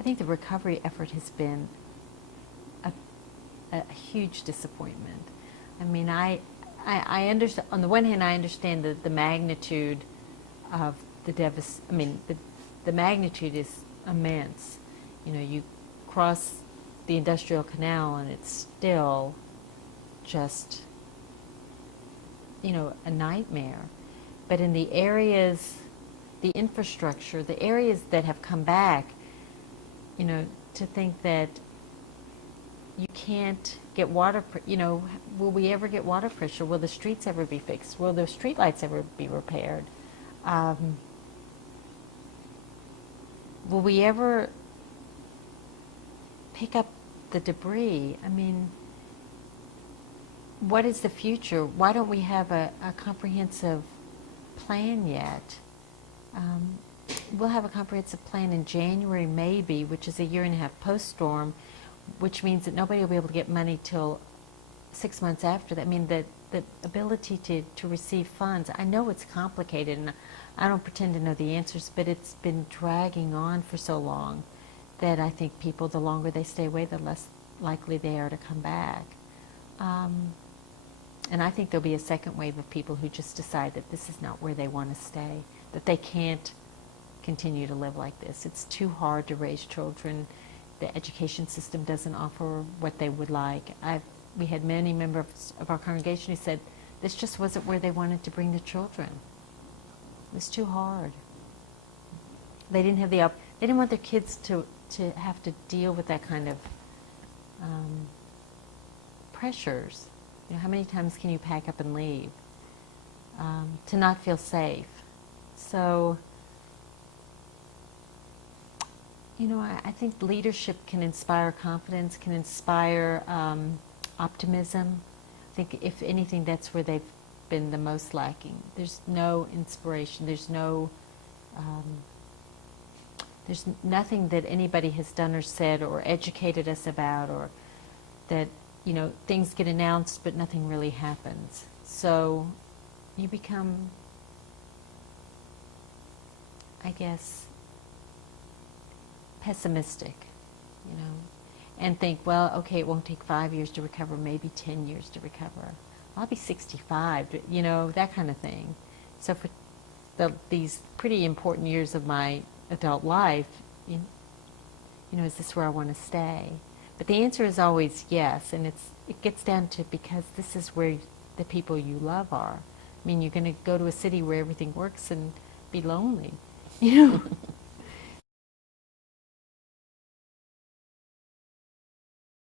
I think the recovery effort has been a, a huge disappointment. I mean, I understand, on the one hand, I understand the magnitude of the magnitude is immense. You know, you cross the industrial canal and it's still just, you know, a nightmare. But in the areas, the infrastructure, the areas that have come back, you know, to think that you can't get water, you know, will we ever get water pressure? Will the streets ever be fixed? Will the street lights ever be repaired? Will we ever pick up the debris? I mean, what is the future? Why don't we have a comprehensive plan yet? We'll have a comprehensive plan in January, maybe, which is a year and a half post-storm, which means that nobody will be able to get money till 6 months after that. I mean, the ability to receive funds, I know it's complicated, and I don't pretend to know the answers, but it's been dragging on for so long that I think people, the longer they stay away, the less likely they are to come back. And I think there'll be a second wave of people who just decide that this is not where they want to stay, that they can't continue to live like this. It's too hard to raise children. The education system doesn't offer what they would like. We had many members of our congregation who said this just wasn't where they wanted to bring the children. It was too hard. They didn't have they didn't want their kids to have to deal with that kind of pressures. You know, how many times can you pack up and leave? To not feel safe. So, you know, I think leadership can inspire confidence, can inspire optimism. I think, if anything, that's where they've been the most lacking. There's no inspiration. There's nothing that anybody has done or said or educated us about, or that, you know, things get announced but nothing really happens. So you become, I guess, pessimistic, you know, and think, well, okay, it won't take 5 years to recover, maybe 10 years to recover. I'll be 65, you know, that kind of thing. So for these pretty important years of my adult life, you know, is this where I want to stay? But the answer is always yes, and it gets down to, because this is where the people you love are. I mean, you're going to go to a city where everything works and be lonely, you know.